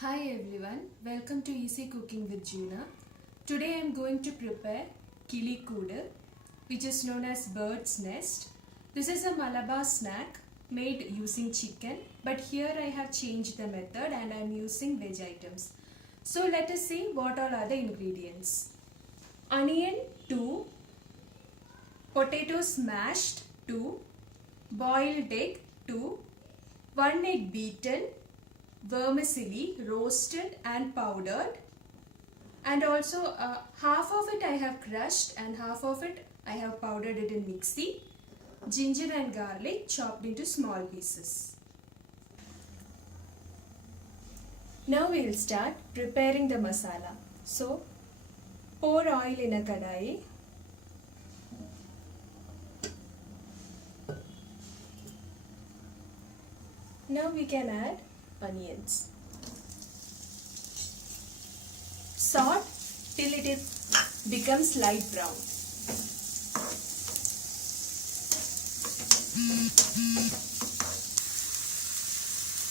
Hi everyone, welcome to Easy Cooking with Juna. Today I am going to prepare killikoodu, which is known as bird's nest. This is a malabar snack made using chicken, but here I have changed the method and I am using veg items. So let us see what all are the ingredients. Onion 2, potatoes mashed 2, boiled egg 2, 1 egg beaten, vermicelli roasted and powdered, and also half of it I have crushed and half of it I have powdered it in mixie. Ginger and garlic chopped into small pieces. Now we will start preparing the masala. So pour oil in a kadai. Now we can add onions. Salt till it becomes light brown.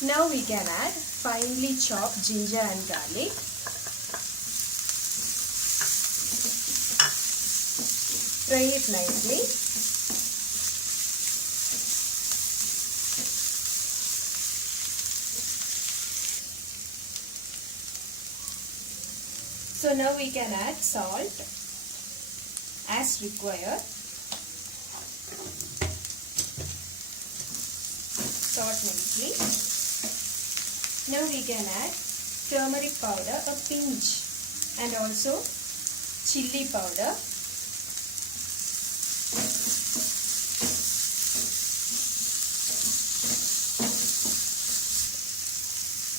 Now we can add finely chopped ginger and garlic. Fry it nicely. So now we can add salt as required. Salt nicely. Now we can add turmeric powder, a pinch, and also chilli powder.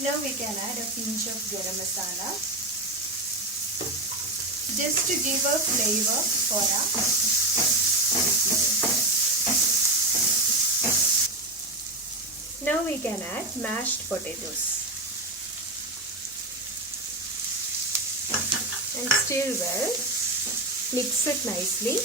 Now we can add a pinch of garam masala, just to give a flavor for our recipe. Now we can add mashed potatoes and stir well. Mix it nicely.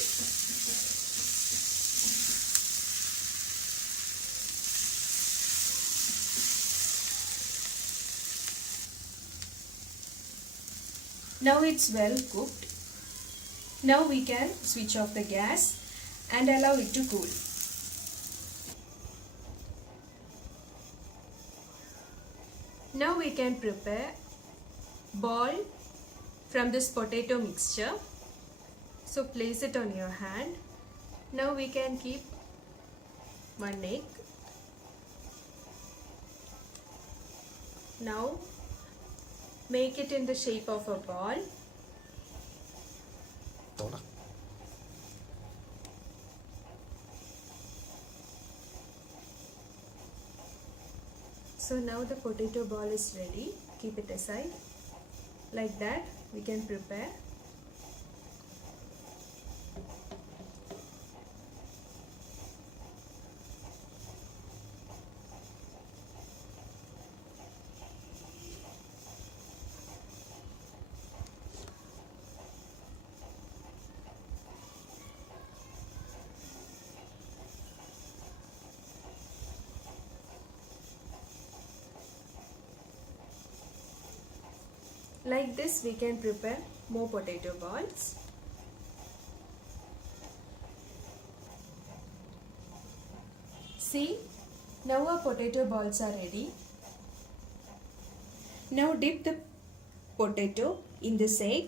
Now it's well cooked. Now we can switch off the gas and allow it to cool. Now we can prepare ball from this potato mixture. So place it on your hand. Now we can keep one egg. Now make it in the shape of a ball. So now the potato ball is ready. Keep it aside. Like that we can prepare. Like this we can prepare more potato balls. See, now our potato balls are ready. Now dip the potato in this egg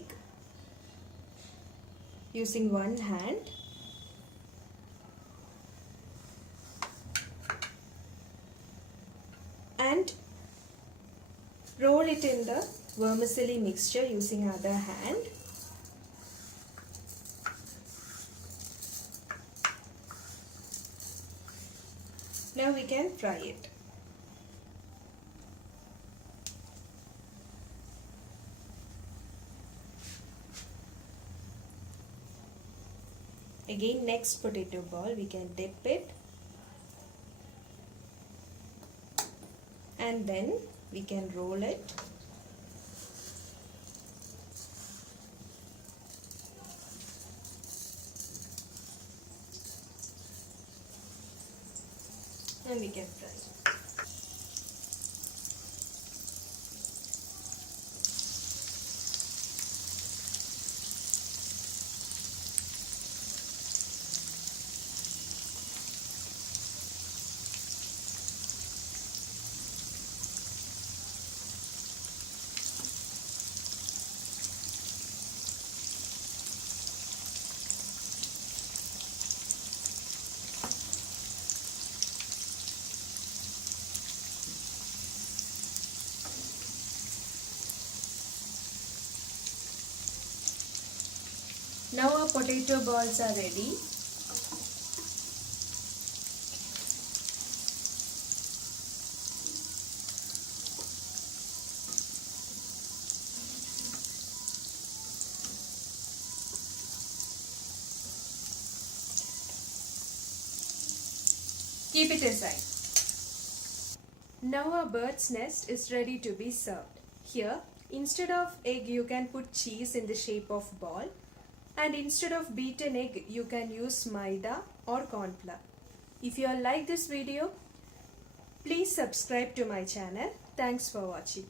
using one hand. And roll it in the vermicelli mixture using other hand. Now we can fry it. Again, next potato ball we can dip it and then we can roll it. And we can fry. potato balls are ready. Keep it aside. Now our bird's nest is ready to be served. Here, instead of egg, you can put cheese in the shape of ball, and instead of beaten egg, you can use maida or corn flour. If you all like this video, please subscribe to my channel. Thanks for watching.